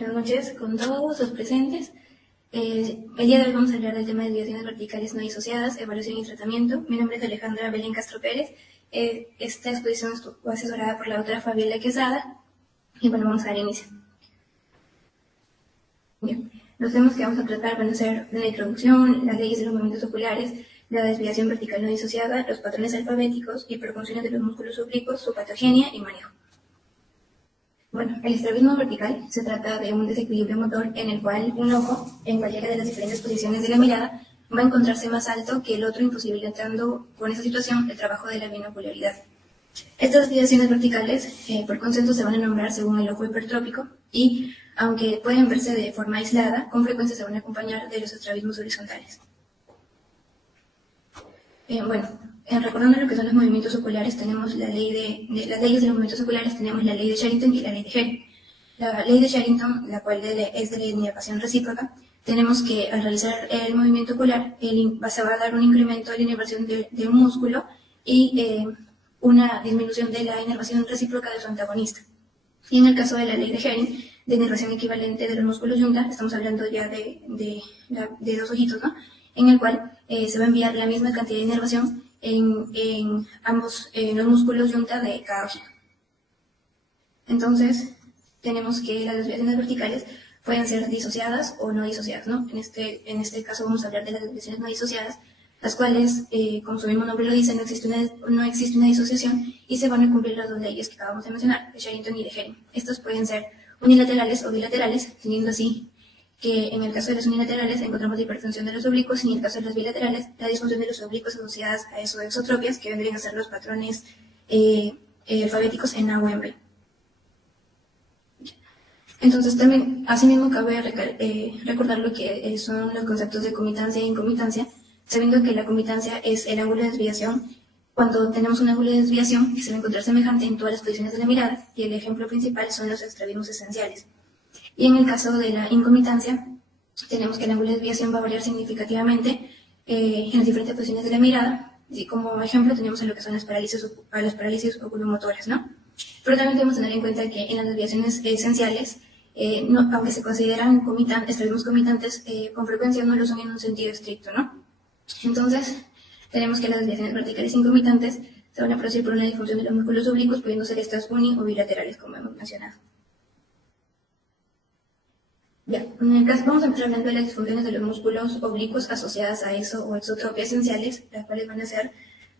Buenas noches con todos los presentes. El día de hoy vamos a hablar del tema de desviaciones verticales no disociadas, evaluación y tratamiento. Mi nombre es Alejandra Belén Castro Pérez. Esta exposición estuvo asesorada por la doctora Fabiola Quesada. Y bueno, vamos a dar inicio. Bien, los temas que vamos a tratar van a ser la introducción, las leyes de los movimientos oculares, la desviación vertical no disociada, los patrones alfabéticos, hiperfunciones de los músculos oblicuos, su patogenia y manejo. Bueno, el estrabismo vertical se trata de un desequilibrio motor en el cual un ojo, en cualquiera de las diferentes posiciones de la mirada, va a encontrarse más alto que el otro, imposibilitando con esa situación el trabajo de la binocularidad. Estas desviaciones verticales, por consenso, se van a nombrar según el ojo hipertrópico y, aunque pueden verse de forma aislada, con frecuencia se van a acompañar de los estrabismos horizontales. Recordando lo que son los movimientos oculares, tenemos las leyes de los movimientos oculares, tenemos la ley de Sherrington y la ley de Hering. La ley de Sherrington, la cual es de la inervación recíproca, tenemos que al realizar el movimiento ocular se va a dar un incremento de la inervación de un músculo y una disminución de la inervación recíproca de su antagonista. Y en el caso de la ley de Hering, de inervación equivalente de los músculos yunta, estamos hablando ya de dos ojitos, ¿no? En el cual se va a enviar la misma cantidad de inervación en los músculos yunta de cada ojito. Entonces, tenemos que las desviaciones verticales pueden ser disociadas o no disociadas, ¿no? En este caso vamos a hablar de las desviaciones no disociadas, las cuales, como su mismo nombre lo dice, no existe una disociación y se van a cumplir las dos leyes que acabamos de mencionar, de Sherrington y de Hering. Estas pueden ser unilaterales o bilaterales, teniendo así que en el caso de las unilaterales encontramos la hiperfunción de los oblicuos y en el caso de las bilaterales la disfunción de los oblicuos asociadas a exotropias, que vendrían a ser los patrones alfabéticos en A o en B. Entonces también, asimismo, cabe recordar lo que son los conceptos de comitancia e incomitancia, sabiendo que la comitancia es el ángulo de desviación cuando tenemos un ángulo de desviación que se va a encontrar semejante en todas las posiciones de la mirada, y el ejemplo principal son los estrabismos esenciales. Y en el caso de la incomitancia, tenemos que el ángulo de desviación va a variar significativamente en las diferentes posiciones de la mirada, y como ejemplo tenemos a lo que son las parálisis oculomotoras, ¿no? Pero también debemos tener en cuenta que en las desviaciones esenciales, aunque se consideran estrabismos comitantes, con frecuencia no lo son en un sentido estricto, ¿no? Entonces, tenemos que las desviaciones verticales incomitantes se van a producir por una disfunción de los músculos oblicuos, pudiendo ser estas uni o bilaterales, como hemos mencionado. Bien, en el caso, vamos a empezar hablando de las disfunciones de los músculos oblicuos asociadas a eso o exotropias esenciales, las cuales van a ser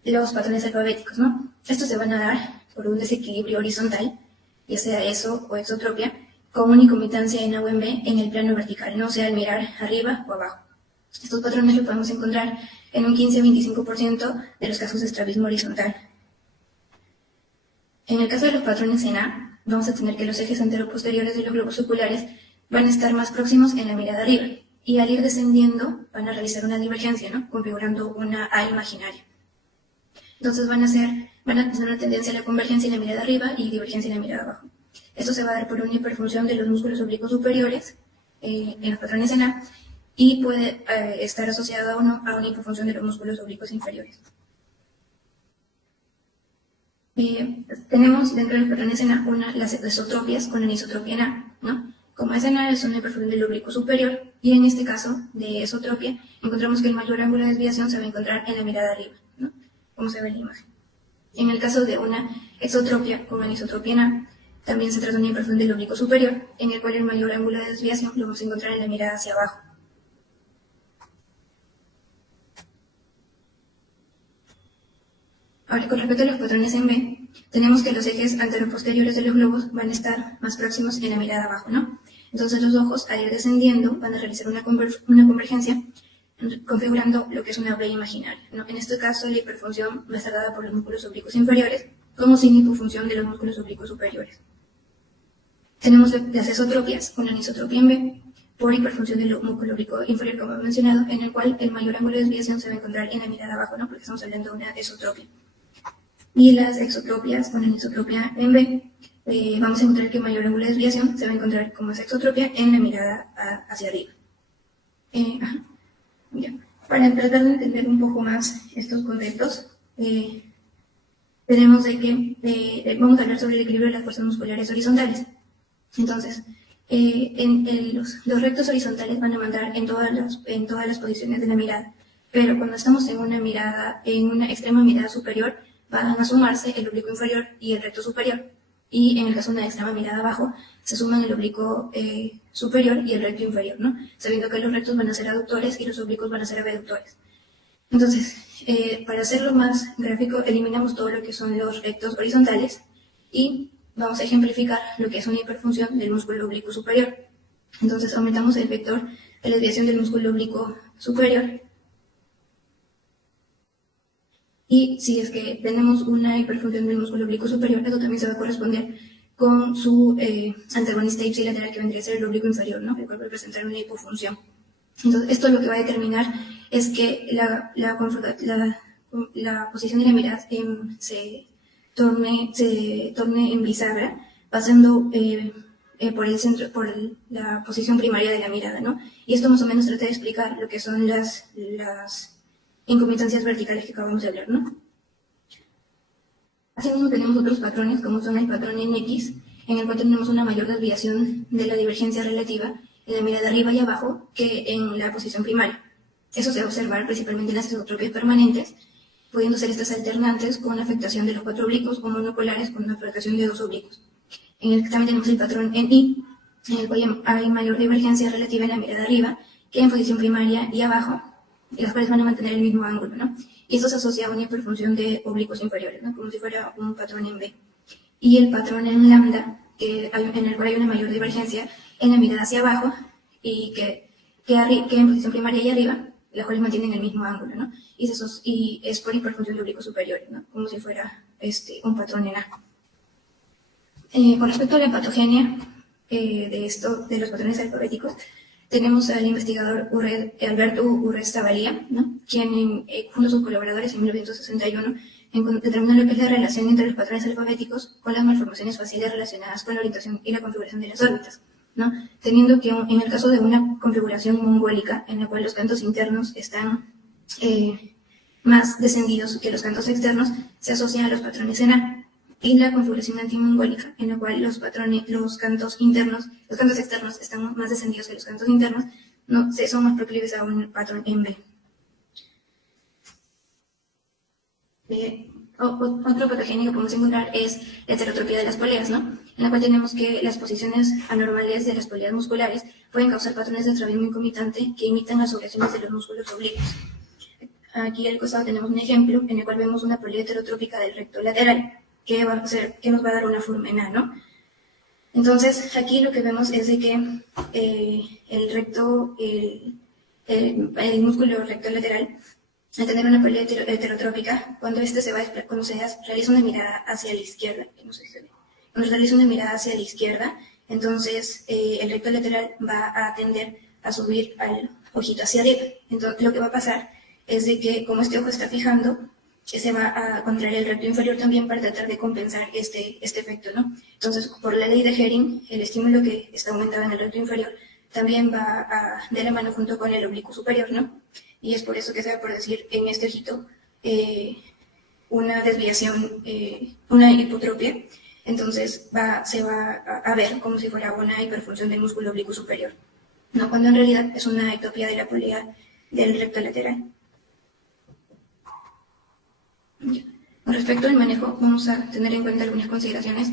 los patrones alfabéticos, ¿no? Estos se van a dar por un desequilibrio horizontal, ya sea eso o exotropia, con unicomitancia en A o en B en el plano vertical, no sea al mirar arriba o abajo. Estos patrones los podemos encontrar en un 15-25% de los casos de estrabismo horizontal. En el caso de los patrones en A, vamos a tener que los ejes anteroposteriores de los globos oculares van a estar más próximos en la mirada arriba, y al ir descendiendo van a realizar una divergencia, ¿no? Configurando una A imaginaria. Entonces van a tener una tendencia a la convergencia en la mirada arriba y divergencia en la mirada abajo. Esto se va a dar por una hiperfunción de los músculos oblicuos superiores en los patrones en A, y puede estar asociado o no a una hiperfunción de los músculos oblicuos inferiores. Tenemos dentro de los patrones en A las esotropias con anisotropia en A, ¿no? Como es en A, es una hiperfunción del oblicuo superior, y en este caso de esotropia encontramos que el mayor ángulo de desviación se va a encontrar en la mirada arriba, ¿no? Como se ve en la imagen. En el caso de una exotropia con anisotropia en A, también se trata de una hiperfunción del oblicuo superior, en el cual el mayor ángulo de desviación lo vamos a encontrar en la mirada hacia abajo. Ahora, con respecto a los patrones en B, tenemos que los ejes anteroposteriores de los globos van a estar más próximos en la mirada abajo, ¿no? Entonces los ojos, al ir descendiendo, van a realizar una convergencia, configurando lo que es una B imaginaria, ¿no? En este caso, la hiperfunción va a estar dada por los músculos oblicuos inferiores, como sin hipofunción de los músculos oblicuos superiores. Tenemos las esotropias, con anisotropia en B, por hiperfunción del músculo oblicuo inferior, como he mencionado, en el cual el mayor ángulo de desviación se va a encontrar en la mirada abajo, ¿no? Porque estamos hablando de una esotropia. Y las exotropias con anisotropia en B, vamos a encontrar que el mayor ángulo de desviación se va a encontrar como esa exotropia en la mirada hacia arriba. Para tratar de entender un poco más estos conceptos, tenemos de que vamos a hablar sobre el equilibrio de las fuerzas musculares horizontales. Entonces, Los rectos horizontales van a mandar en todas las posiciones de la mirada, pero cuando estamos en una extrema mirada superior, van a sumarse el oblicuo inferior y el recto superior. Y en el caso de una extrema mirada abajo, se suman el oblicuo superior y el recto inferior, ¿no? Sabiendo que los rectos van a ser aductores y los oblicuos van a ser abductores. Entonces, para hacerlo más gráfico, eliminamos todo lo que son los rectos horizontales y vamos a ejemplificar lo que es una hiperfunción del músculo oblicuo superior. Entonces, aumentamos el vector de la desviación del músculo oblicuo superior. Y si es que tenemos una hiperfunción del músculo oblicuo superior, eso también se va a corresponder con su antagonista ipsilateral, que vendría a ser el oblicuo inferior, ¿no? El cual va a presentar una hipofunción. Entonces, esto lo que va a determinar es que la posición de la mirada se torne en bisagra, pasando por el centro, por la posición primaria de la mirada, ¿no? Y esto más o menos trata de explicar lo que son las incomitancias verticales que acabamos de hablar, ¿no? Asimismo tenemos otros patrones, como son el patrón en X, en el cual tenemos una mayor desviación de la divergencia relativa en la mirada arriba y abajo que en la posición primaria. Eso se va a observar principalmente en las esotropias permanentes, pudiendo ser estas alternantes con afectación de los 4 oblicuos o monoculares con afectación de 2 oblicuos. También tenemos el patrón en Y, en el cual hay mayor divergencia relativa en la mirada arriba que en posición primaria y abajo, y las cuales van a mantener el mismo ángulo, ¿no? Y esto se asocia a una hiperfunción de oblicuos inferiores, ¿no? Como si fuera un patrón en B. Y el patrón en lambda, en el cual hay una mayor divergencia en la mirada hacia abajo y que en posición primaria y arriba, las cuales mantienen el mismo ángulo, ¿no? Y es por hiperfunción de oblicuos superiores, ¿no? Como si fuera un patrón en A. Con respecto a la patogenia de los patrones alfabéticos, tenemos al investigador Alberto Urrez-Zavalía, ¿no? Quien, junto a sus colaboradores en 1961, determinó lo que es la relación entre los patrones alfabéticos con las malformaciones faciales relacionadas con la orientación y la configuración de las órbitas, ¿no? Teniendo que en el caso de una configuración mongólica, en la cual los cantos internos están más descendidos que los cantos externos, se asocian a los patrones en A. Y la configuración antimongólica, en la cual los cantos externos están más descendidos que los cantos internos, son más proclives a un patrón en B. Otro patogenia que podemos encontrar es la heterotropía de las poleas, ¿no? En la cual tenemos que las posiciones anormales de las poleas musculares pueden causar patrones de estrabismo incomitante que imitan las oblesiones de los músculos oblicuos. Aquí al costado tenemos un ejemplo en el cual vemos una polea heterotrópica del recto lateral, que nos va a dar una forma en A, ¿no? Entonces, aquí lo que vemos es de que el músculo recto lateral, al tener una polea heterotrópica, cuando se realiza una mirada hacia la izquierda, no sé si se ve, cuando se realiza una mirada hacia la izquierda, entonces el recto lateral va a tender a subir al ojito hacia arriba. Entonces, lo que va a pasar es de que, como este ojo está fijando, se va a contraer el recto inferior también para tratar de compensar este efecto, ¿no? Entonces, por la ley de Hering, el estímulo que está aumentado en el recto inferior también va de la mano junto con el oblicuo superior, ¿no? Y es por eso que se va por decir en este ojito una desviación, una hipotropia. Entonces, se va a ver como si fuera una hiperfunción del músculo oblicuo superior, ¿no? Cuando en realidad es una ectopia de la polea del recto lateral. Con respecto al manejo, vamos a tener en cuenta algunas consideraciones.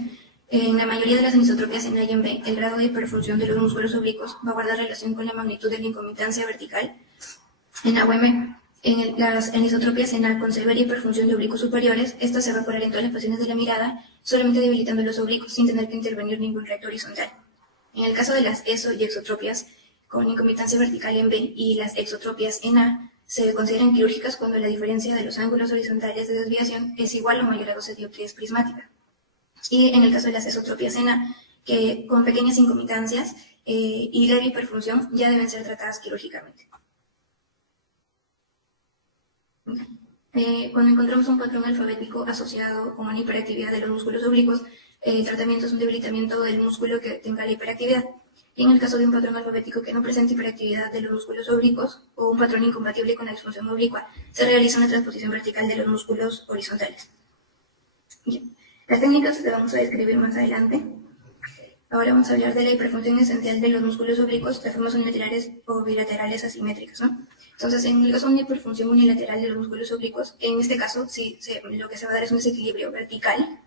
En la mayoría de las anisotropias en A y en B, el grado de hiperfunción de los músculos oblicuos va a guardar relación con la magnitud de la incomitancia vertical en A o en B. En las anisotropias en A con severa hiperfunción de oblicuos superiores, esta se va a curar en todas las posiciones de la mirada, solamente debilitando los oblicuos sin tener que intervenir ningún recto horizontal. En el caso de las eso y exotropias con incomitancia vertical en B y las exotropias en A, se consideran quirúrgicas cuando la diferencia de los ángulos horizontales de desviación es igual o mayor a 12 dioptrías prismáticas. Y en el caso de las esotropías en A, que con pequeñas incomitancias y leve hiperfunción ya deben ser tratadas quirúrgicamente. Cuando encontramos un patrón alfabético asociado con una hiperactividad de los músculos oblicuos, el tratamiento es un debilitamiento del músculo que tenga la hiperactividad. Y en el caso de un patrón alfabético que no presente hiperactividad de los músculos oblicuos o un patrón incompatible con la disfunción oblicua, se realiza una transposición vertical de los músculos horizontales. Bien. Las técnicas las vamos a describir más adelante. Ahora vamos a hablar de la hiperfunción esencial de los músculos oblicuos de formas unilaterales o bilaterales asimétricas, ¿no? Entonces, en el caso de una hiperfunción unilateral de los músculos oblicuos, en este caso, lo que se va a dar es un desequilibrio vertical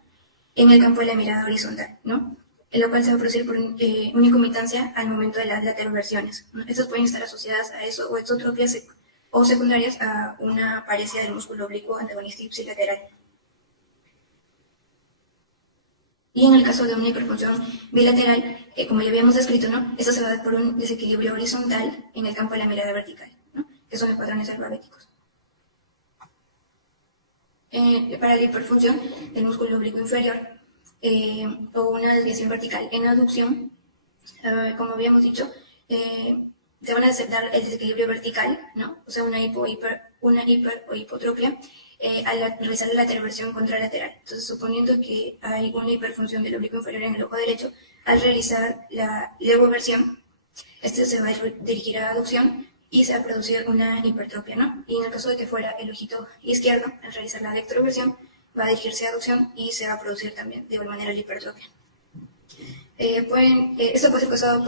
en el campo de la mirada horizontal, ¿no? En lo cual se va a producir por unicomitancia al momento de las lateroversiones, ¿no? Estas pueden estar asociadas a eso o exotropias o secundarias a una paresia del músculo oblicuo antagonista ipsilateral. Y en el caso de una hiperfunción bilateral, como ya habíamos descrito, ¿no? Esto se va a dar por un desequilibrio horizontal en el campo de la mirada vertical, ¿no? Que son los patrones alfabéticos. Para la hiperfunción del músculo oblicuo inferior o una desviación vertical en aducción, como habíamos dicho, se van a aceptar el desequilibrio vertical, ¿no? O sea, una hiper o hipotropia al realizar la lateroversión contralateral. Entonces, suponiendo que hay una hiperfunción del oblicuo inferior en el ojo derecho, al realizar la levoversión, este se va a dirigir a aducción y se va a producir una hipertropia, ¿no? Y en el caso de que fuera el ojito izquierdo, al realizar la dextroversión, va a dirigirse a aducción y se va a producir también de igual manera la hipertropia. Esto puede ser causado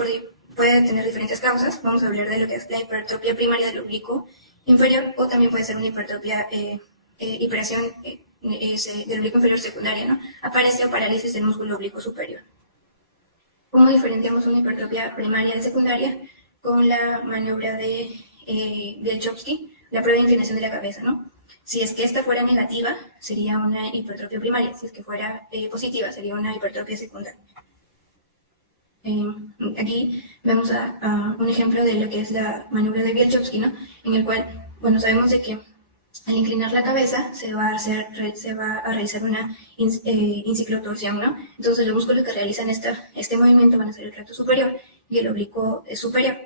puede tener diferentes causas. Vamos a hablar de lo que es la hipertropia primaria del oblicuo inferior, o también puede ser una hipertropia hiperacción del oblicuo inferior secundaria, ¿no? Aparece parálisis del músculo oblicuo superior. ¿Cómo diferenciamos una hipertrofia primaria de secundaria? Con la maniobra del Chomsky, la prueba de inclinación de la cabeza, ¿no? Si es que esta fuera negativa, sería una hipertrofia primaria. Si es que fuera positiva, sería una hipertrofia secundaria. Aquí vemos a un ejemplo de lo que es la maniobra de Biel-Chomsky, ¿no? En el cual, bueno, sabemos de que al inclinar la cabeza se va a realizar una inciclotorsión, ¿no? Entonces los músculos que realizan este movimiento van a ser el recto superior y el oblicuo superior.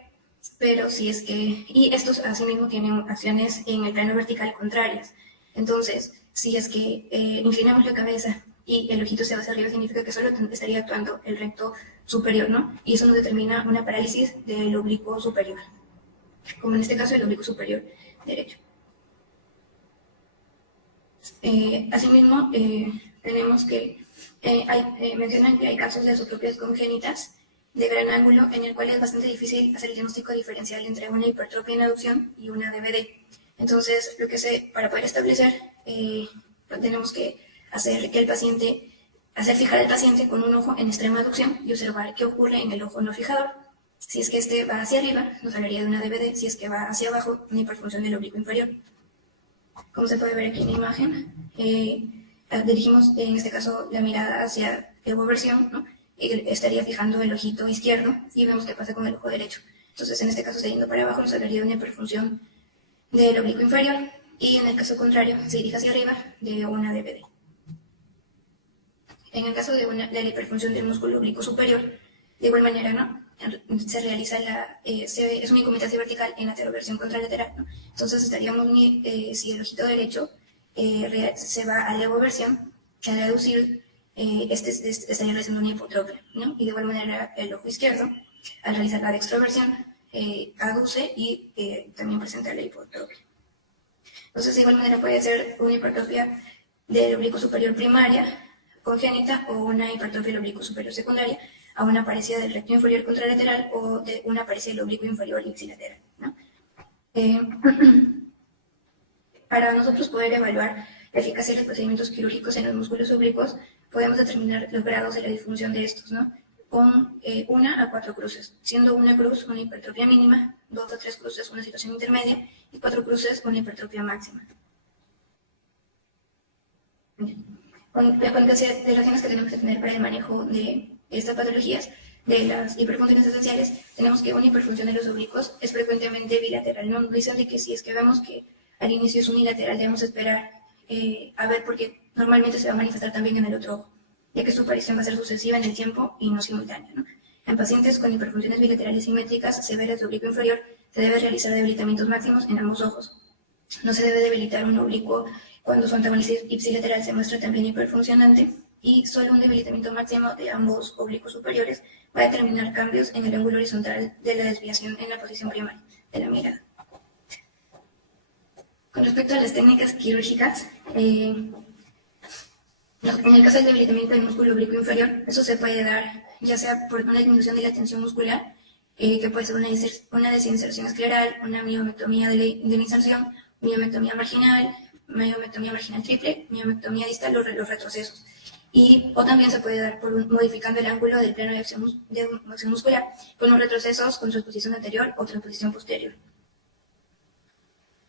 Pero si es que, y estos asimismo tienen acciones en el plano vertical contrarias. Entonces, si es que inclinamos la cabeza y el ojito se va hacia arriba, significa que solo estaría actuando el recto superior, ¿no? Y eso nos determina una parálisis del oblicuo superior, como en este caso el oblicuo superior derecho. Asimismo, tenemos que mencionan que hay casos de azotropias congénitas de gran ángulo en el cual es bastante difícil hacer el diagnóstico diferencial entre una hipertrofia en aducción y una DBD. Entonces, para poder establecer, tenemos que hacer fijar al paciente con un ojo en extrema aducción y observar qué ocurre en el ojo no fijador. Si es que este va hacia arriba, nos hablaría de una DBD. Si es que va hacia abajo, una hiperfunción del oblicuo inferior. Como se puede ver aquí en la imagen, dirigimos en este caso la mirada hacia levoversión, ¿no? Estaría fijando el ojito izquierdo y vemos qué pasa con el ojo derecho. Entonces, en este caso, yendo para abajo, nos hablaría de una hiperfunción del oblicuo inferior, y en el caso contrario, se dirige hacia arriba, de una DBD. En el caso de la hiperfunción del músculo oblicuo superior, de igual manera, ¿no? Se realiza es una incomitancia vertical en lateroversión contralateral, ¿no? Entonces estaríamos, si el ojito derecho se va a levoversión, al aducir, estaría realizando una hipotropia, ¿no? Y de igual manera el ojo izquierdo, al realizar la dextroversión, aduce y también presenta la hipotropia. Entonces, de igual manera puede ser una hipertrofia del oblicuo superior primaria, congénita, o una hipertrofia del oblicuo superior secundaria, a una parecida del recto inferior contralateral o de una parecida del oblicuo inferior ipsilateral, ¿no? Para nosotros poder evaluar la eficacia de los procedimientos quirúrgicos en los músculos oblicuos, podemos determinar los grados de la disfunción de estos, ¿no? Con 1 a 4 cruces, siendo una cruz una hipertrofia mínima, 2 a 3 cruces una situación intermedia y 4 cruces una hipertrofia máxima. Con las consideraciones que tenemos que tener para el manejo de estas patologías, de las hiperfunciones esenciales, tenemos que una hiperfunción de los oblicuos es frecuentemente bilateral. No nos dicen de que si es que vemos que al inicio es unilateral, debemos esperar a ver, porque normalmente se va a manifestar también en el otro ojo, ya que su aparición va a ser sucesiva en el tiempo y no simultánea, ¿no? En pacientes con hiperfunciones bilaterales simétricas severas de oblicuo inferior, se debe realizar debilitamientos máximos en ambos ojos. No se debe debilitar un oblicuo cuando su antagonista ipsilateral se muestra también hiperfuncionante, y solo un debilitamiento máximo de ambos oblicuos superiores va a determinar cambios en el ángulo horizontal de la desviación en la posición primaria de la mirada. Con respecto a las técnicas quirúrgicas, en el caso del debilitamiento del músculo oblicuo inferior, eso se puede dar ya sea por una disminución de la tensión muscular, que puede ser una desinserción escleral, una miomectomía de la inserción, miomectomía marginal triple, miomectomía distal o los retrocesos. O también se puede dar modificando el ángulo del plano de acción muscular con los retrocesos con transposición anterior o transposición posterior.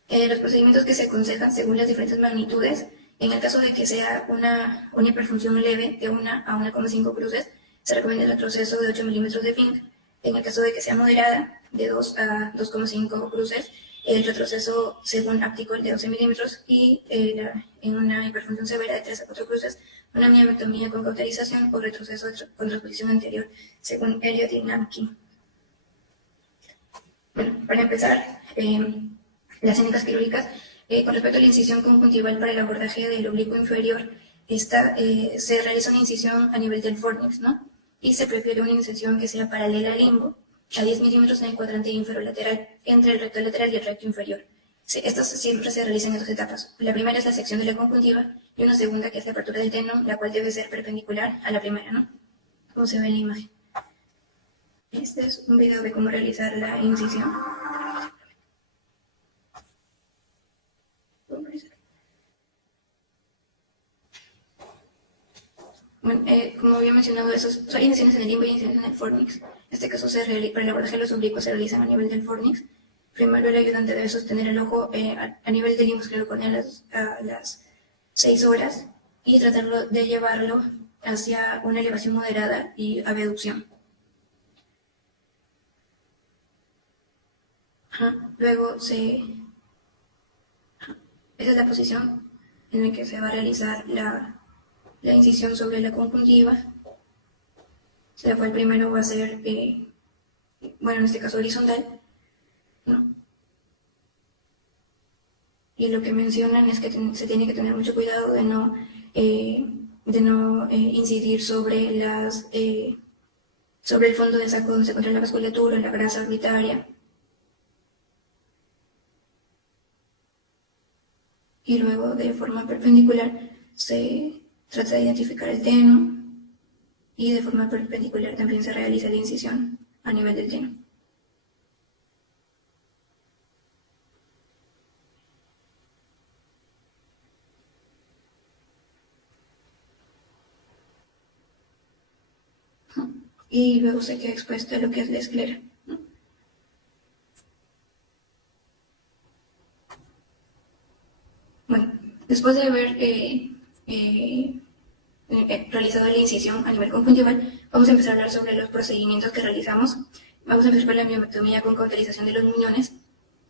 Los procedimientos que se aconsejan según las diferentes magnitudes, en el caso de que sea una hiperfunción leve de 1 a 1,5 cruces, se recomienda el retroceso de 8 milímetros de Fink. En el caso de que sea moderada, de 2 a 2,5 cruces, el retroceso según Apticol de 12 milímetros y en una hiperfunción severa de 3 a 4 cruces, una miomectomía con cauterización o retroceso con transposición anterior, según Elliott y Namkin. Bueno, para empezar, las técnicas quirúrgicas, con respecto a la incisión conjuntival para el abordaje del oblicuo inferior, se realiza una incisión a nivel del fornix, ¿no? Y se prefiere una incisión que sea paralela al limbo, a 10 milímetros en el cuadrante inferolateral, entre el recto lateral y el recto inferior. Estas siempre se realizan en 2 etapas. La primera es la sección de la conjuntiva y una segunda que es la apertura del tenón, la cual debe ser perpendicular a la primera, ¿no? Como se ve en la imagen. Este es un video de cómo realizar la incisión. Bueno, como había mencionado, hay incisiones en el limbo y incisiones en el fornix. En este caso, para el abordaje de los oblicuos se realizan a nivel del fornix. Primero, el ayudante debe sostener el ojo a nivel del limbo esclerocorneal a las 6 horas y tratarlo de llevarlo hacia una elevación moderada y abducción. Luego, esa es la posición en la que se va a realizar la incisión sobre la conjuntiva, la cual primero va a ser, en este caso horizontal, ¿no? Y lo que mencionan es que se tiene que tener mucho cuidado de no incidir sobre el fondo del saco donde se encuentra la vasculatura, la grasa orbitaria. Y luego, de forma perpendicular, se trata de identificar el teno y de forma perpendicular también se realiza la incisión a nivel del teno. Y luego se queda expuesto a lo que es la esclera, ¿no? Bueno, después de haber realizado la incisión a nivel conjuntival, vamos a empezar a hablar sobre los procedimientos que realizamos. Vamos a empezar con la miomectomía con cauterización de los muñones,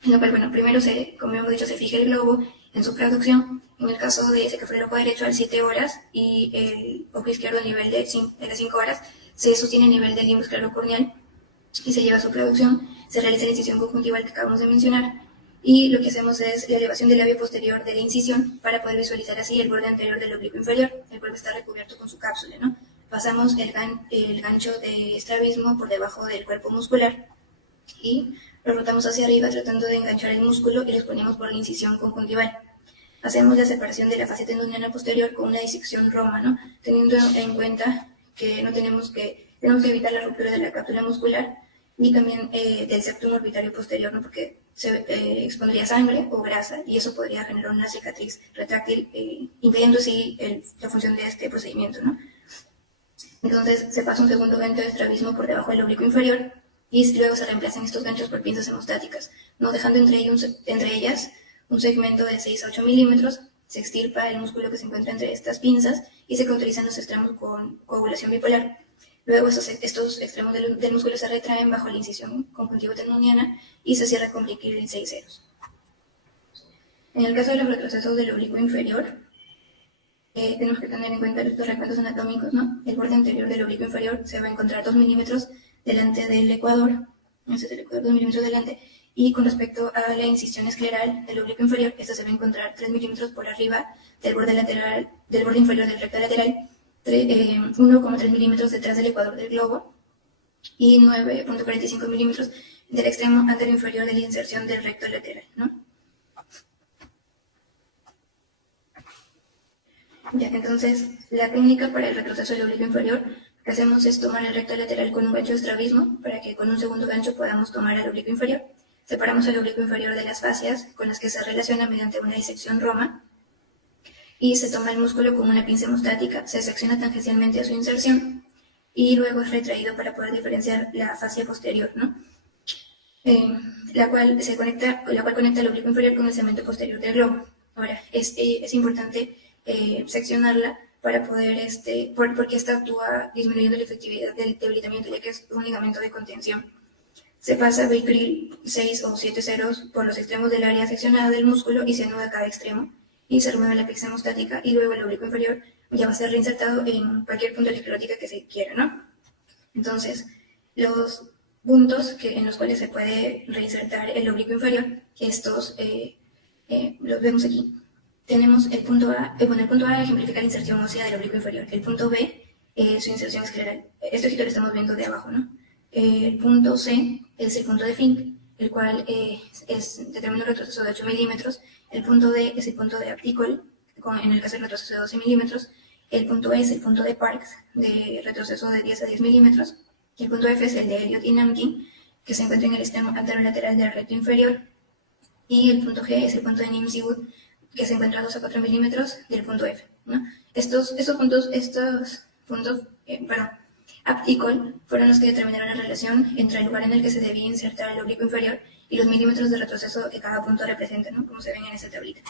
en la cual, primero, como hemos dicho, se fija el globo en su producción. En el caso de ese que fue el ojo derecho al 7 horas y el ojo izquierdo a nivel de las 5 horas, se sostiene a nivel del limbo esclerocorneal y se lleva a su producción. Se realiza la incisión conjuntival que acabamos de mencionar y lo que hacemos es la elevación del labio posterior de la incisión para poder visualizar así el borde anterior del oblicuo inferior, el cual está recubierto con su cápsula, ¿no? Pasamos el gancho de estrabismo por debajo del cuerpo muscular y lo rotamos hacia arriba tratando de enganchar el músculo y lo exponemos por la incisión conjuntival. Hacemos la separación de la fascia tendoniana posterior con una disección Roma, ¿no? Teniendo en cuenta que tenemos que evitar la ruptura de la cápsula muscular y también del septum orbitario posterior, ¿no? Porque se expondría sangre o grasa y eso podría generar una cicatriz retráctil, impidiendo así la función de este procedimiento, ¿no? Entonces se pasa un segundo gancho de estrabismo por debajo del oblicuo inferior y luego se reemplazan estos ganchos por pinzas hemostáticas, no dejando entre ellas un segmento de 6 a 8 milímetros. Se extirpa el músculo que se encuentra entre estas pinzas y se cauterizan los extremos con coagulación bipolar. Luego estos extremos del músculo se retraen bajo la incisión conjuntivo-tendoniana y se cierra con pliquil en 6 ceros. En el caso de los retrocesos del oblicuo inferior, tenemos que tener en cuenta estos recuentos anatómicos, ¿no? El borde anterior del oblicuo inferior se va a encontrar 2 milímetros delante del ecuador, ese es el ecuador, 2 milímetros delante, y con respecto a la incisión escleral del oblicuo inferior, esta se va a encontrar 3 milímetros por arriba del borde inferior del recto lateral, 1,3 milímetros detrás del ecuador del globo y 9,45 milímetros del extremo anterior inferior de la inserción del recto lateral, ¿no? Ya, entonces, la técnica para el retroceso del oblicuo inferior hacemos es tomar el recto lateral con un gancho de estrabismo para que con un segundo gancho podamos tomar el oblicuo inferior. Separamos el oblicuo inferior de las fascias con las que se relaciona mediante una disección roma y se toma el músculo con una pinza hemostática, se secciona tangencialmente a su inserción y luego es retraído para poder diferenciar la fascia posterior, ¿no? La cual conecta el oblicuo inferior con el segmento posterior del globo. Ahora, es importante seccionarla para poder, porque esta actúa disminuyendo la efectividad del debilitamiento, ya que es un ligamento de contención. Se pasa Vicryl 6 o 7 ceros por los extremos del área seccionada del músculo y se anuda a cada extremo y se remueve la pinza hemostática y luego el oblicuo inferior ya va a ser reinsertado en cualquier punto de la esclerótica que se quiera, ¿no? Entonces, los puntos en los cuales se puede reinsertar el oblicuo inferior, estos los vemos aquí. Tenemos el punto A, el punto A ejemplifica la inserción ósea del oblicuo inferior, el punto B, su inserción escleral. Esto aquí lo estamos viendo de abajo, ¿no? El punto C es el punto de Fink, el cual determina un retroceso de 8 milímetros. El punto D es el punto de Apticol, en el caso del retroceso de 12 milímetros. El punto E es el punto de Parks, de retroceso de 10 a 10 milímetros. Y el punto F es el de Elliott y Namkin, que se encuentra en el extremo anterolateral del recto inferior. Y el punto G es el punto de Nimsi-Wood, que se encuentra a 2 a 4 milímetros del punto F, ¿no? Estos puntos, Apticol fueron los que determinaron la relación entre el lugar en el que se debía insertar el oblicuo inferior y los milímetros de retroceso que cada punto representa, ¿no? Como se ven en esta tablita.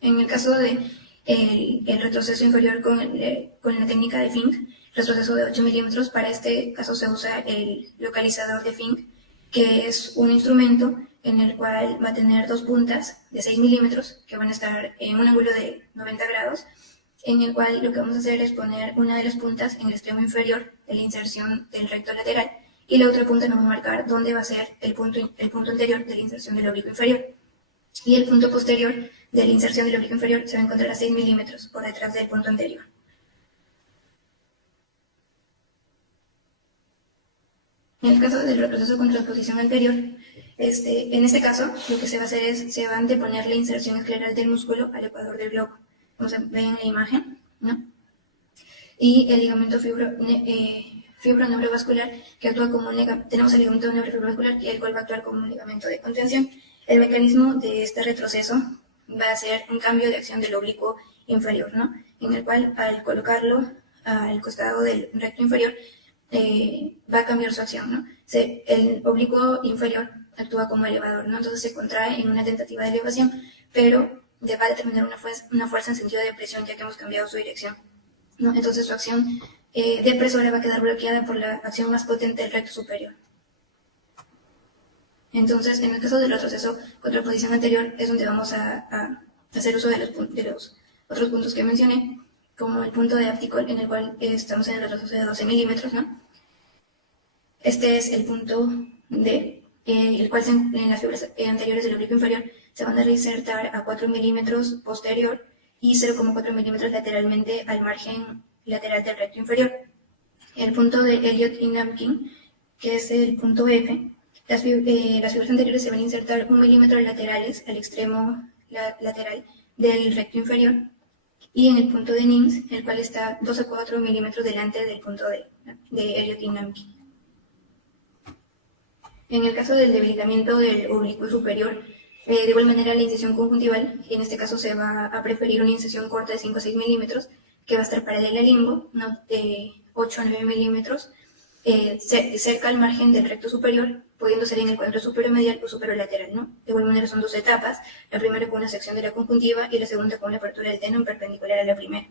En el caso de el retroceso inferior con la técnica de Fink, retroceso de 8 milímetros, para este caso se usa el localizador de Fink, que es un instrumento en el cual va a tener dos puntas de 6 milímetros que van a estar en un ángulo de 90 grados, en el cual lo que vamos a hacer es poner una de las puntas en el extremo inferior de la inserción del recto lateral y la otra punta nos va a marcar dónde va a ser el punto anterior de la inserción del oblicuo inferior. Y el punto posterior de la inserción del oblicuo inferior se va a encontrar a 6 milímetros por detrás del punto anterior. En el caso del retroceso con transposición anterior, en este caso lo que se va a hacer es se va a anteponer la inserción escleral del músculo al ecuador del globo, como se ve en la imagen, ¿no? Y el ligamento fibroneurovascular que actúa como tenemos el ligamento neurofibrovascular y el cual va a actuar como un ligamento de contención. El mecanismo de este retroceso va a ser un cambio de acción del oblicuo inferior, ¿no? En el cual al colocarlo al costado del recto inferior va a cambiar su acción, ¿no? El oblicuo inferior actúa como elevador, ¿no? Entonces se contrae en una tentativa de elevación, pero va a determinar una fuerza en sentido de presión ya que hemos cambiado su dirección, ¿no? Entonces su acción depresora va a quedar bloqueada por la acción más potente del recto superior. Entonces, en el caso del retroceso contra posición anterior es donde vamos a hacer uso de los otros puntos que mencioné, como el punto de Apticol, en el cual estamos en el retroceso de 12 milímetros, ¿no? Este es el punto D, el cual en las fibras anteriores del oblicuo inferior se van a reinsertar a 4 milímetros posterior y 0,4 milímetros lateralmente al margen lateral del recto inferior. El punto de Elliott y Namkin, que es el punto F, las fibras anteriores se van a insertar 1 milímetro laterales al extremo lateral del recto inferior y en el punto de NIMS, el cual está 2 a 4 milímetros delante del punto de Elliott y Namkin. En el caso del debilitamiento del oblicuo superior, de igual manera la incisión conjuntival, en este caso se va a preferir una incisión corta de 5 a 6 milímetros, que va a estar paralela al limbo, ¿no? De 8 a 9 milímetros, cerca al margen del recto superior, pudiendo ser en el cuadro superomedial o superolateral, ¿no? De igual manera son dos etapas, la primera con una sección de la conjuntiva y la segunda con la apertura del tenón perpendicular a la primera.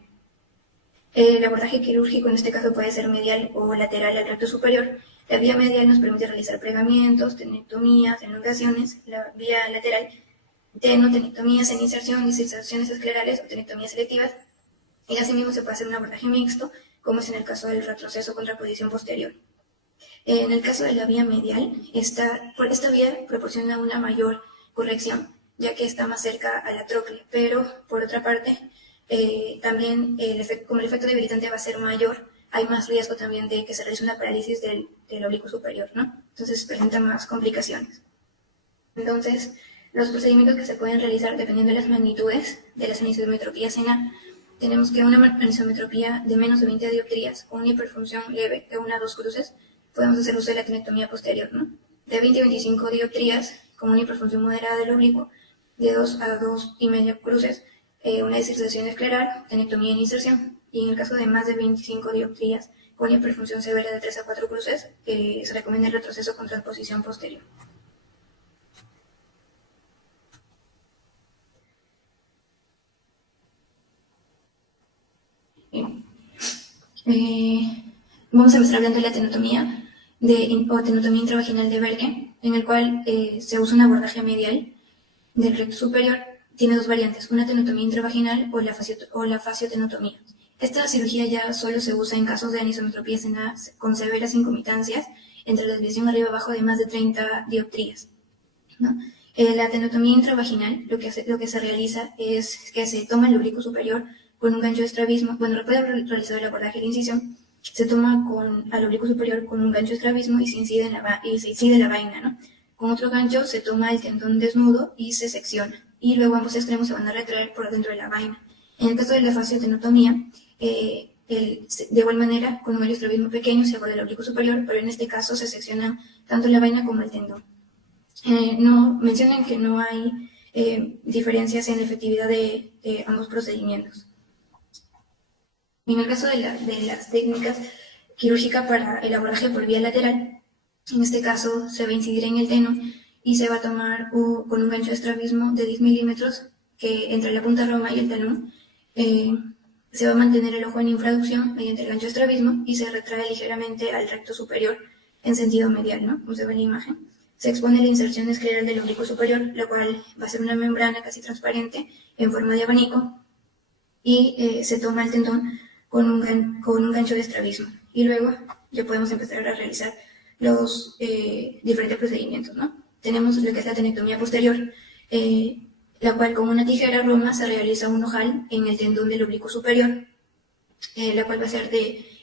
El abordaje quirúrgico en este caso puede ser medial o lateral al recto superior. La vía medial nos permite realizar plegamientos, tenectomías, elongaciones. La vía lateral, tenectomías en inserción, diserciones esclerales o tenectomías selectivas. Y asimismo se puede hacer un abordaje mixto, como es en el caso del retroceso contra posición posterior. En el caso de la vía medial, esta vía proporciona una mayor corrección, ya que está más cerca a la tróclea, pero por otra parte, también como el efecto debilitante va a ser mayor, hay más riesgo también de que se realice una parálisis del oblicuo superior, ¿no? Entonces presenta más complicaciones. Entonces, los procedimientos que se pueden realizar dependiendo de las magnitudes de la anisometropía senar tenemos que una anisometropía de menos de 20 dioptrías con una hiperfunción leve de 1 a 2 cruces, podemos hacer uso de la atenectomía posterior, ¿no? De 20 a 25 dioptrías con una hiperfunción moderada del oblicuo, de 2 a 2,5 cruces, una disertación escleral, atenectomía en inserción. Y en el caso de más de 25 dioptrías con una hiperfunción severa de 3 a 4 cruces, se recomienda el retroceso con transposición posterior. Vamos a empezar hablando de la tenotomía o tenotomía intravaginal de Berge, en el cual se usa un abordaje medial del recto superior. Tiene dos variantes, una tenotomía intravaginal o la fasciotenotomía. Esta cirugía ya solo se usa en casos de anisometropías con severas incomitancias entre la desviación arriba-abajo de más de 30 dioptrías, ¿no? La tenotomía intravaginal, lo que se realiza es que se toma el oblicuo superior con un gancho de estrabismo. Bueno, lo puede realizar el abordaje de incisión. Se toma al oblicuo superior con un gancho de estrabismo y se incide la vaina, ¿no? Con otro gancho se toma el tendón desnudo y se secciona. Y luego ambos extremos se van a retraer por dentro de la vaina. En el caso de la fasciotenotomía, de igual manera, con un estrabismo pequeño se aborda el oblicuo superior, pero en este caso se seccionan tanto la vaina como el tendón. No mencionan que no hay diferencias en la efectividad de ambos procedimientos. En el caso de las técnicas quirúrgicas para el abordaje por vía lateral, en este caso se va a incidir en el tendón y se va a tomar con un gancho de estrabismo de 10 milímetros que entre la punta roma y el talón. Se va a mantener el ojo en infraducción mediante el gancho de estrabismo y se retrae ligeramente al recto superior en sentido medial, ¿no? Como se ve en la imagen. Se expone la inserción escleral del oblicuo superior, la cual va a ser una membrana casi transparente en forma de abanico, y se toma el tendón con un gancho de estrabismo. Y luego ya podemos empezar a realizar los diferentes procedimientos, ¿no? Tenemos lo que es la atenectomía posterior, la cual con una tijera roma se realiza un ojal en el tendón del oblicuo superior, la cual va a ser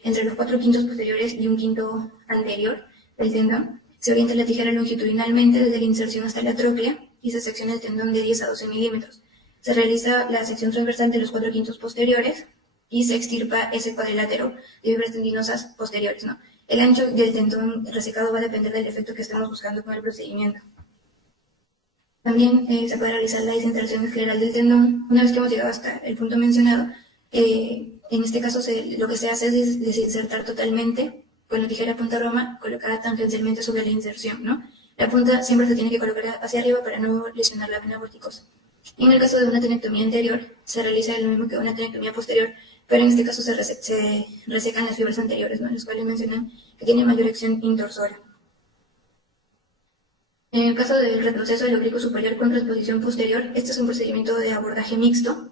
entre los 4 quintos posteriores y un quinto anterior del tendón. Se orienta la tijera longitudinalmente desde la inserción hasta la tróclea y se secciona el tendón de 10 a 12 milímetros. Se realiza la sección transversal de los 4 quintos posteriores y se extirpa ese cuadrilátero de fibras tendinosas posteriores, ¿no? El ancho del tendón resecado va a depender del efecto que estemos buscando con el procedimiento. También se puede realizar la desinserción escleral del tendón. Una vez que hemos llegado hasta el punto mencionado, en este caso lo que se hace es desinsertar totalmente con la tijera punta roma colocada tangencialmente sobre la inserción, ¿no? La punta siempre se tiene que colocar hacia arriba para no lesionar la vena vorticosa. En el caso de una atenectomía anterior, se realiza lo mismo que una atenectomía posterior, pero en este caso se resecan las fibras anteriores, ¿no? Las cuales mencionan que tienen mayor acción intorsora. En el caso del retroceso del oblicuo superior con transposición posterior, este es un procedimiento de abordaje mixto,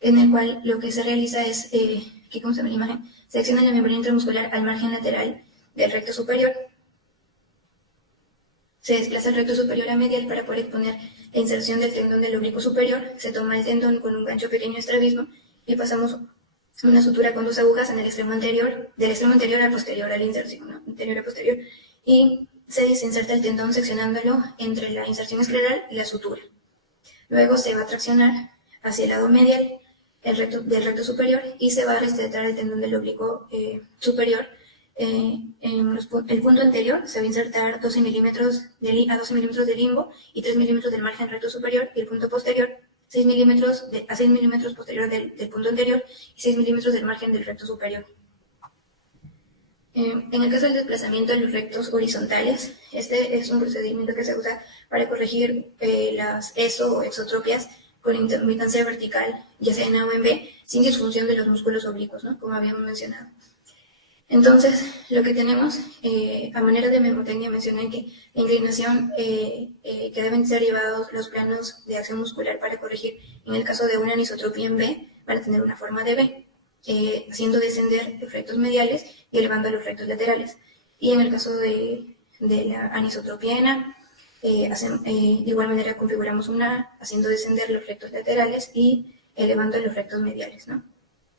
en el cual lo que se realiza es, aquí como se ve en la imagen, se acciona la membrana intramuscular al margen lateral del recto superior. Se desplaza el recto superior a medial para poder exponer la inserción del tendón del oblicuo superior. Se toma el tendón con un gancho pequeño de estrabismo y pasamos una sutura con 2 agujas en el extremo anterior, del extremo anterior al posterior a la inserción, ¿no? Anterior a posterior, y se desinserta el tendón seccionándolo entre la inserción escleral y la sutura. Luego se va a traccionar hacia el lado medial del recto superior y se va a restretar el tendón del oblicuo superior. En el punto anterior se va a insertar 12 milímetros a 12 milímetros del limbo y 3 milímetros del margen recto superior, y el punto posterior 6 milímetros a 6 milímetros posterior del punto anterior y 6 milímetros del margen del recto superior. En el caso del desplazamiento de los rectos horizontales, este es un procedimiento que se usa para corregir las ESO o exotropias con intermitancia vertical, ya sea en A o en B, sin disfunción de los músculos oblicuos, ¿no? Como habíamos mencionado. Entonces, lo que tenemos, a manera de memotecnia, mencioné que la inclinación, que deben ser llevados los planos de acción muscular para corregir, en el caso de una anisotropía en B, van a tener una forma de B, haciendo descender los rectos mediales y elevando los rectos laterales. Y en el caso de la anisotropía en A, de igual manera configuramos una A, haciendo descender los rectos laterales y elevando los rectos mediales, ¿no?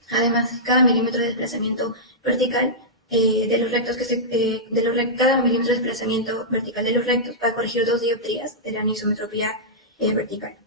Además, cada milímetro de desplazamiento vertical de los rectos cada milímetro de desplazamiento vertical de los rectos va a corregir 2 dioptrías de la anisometropía vertical.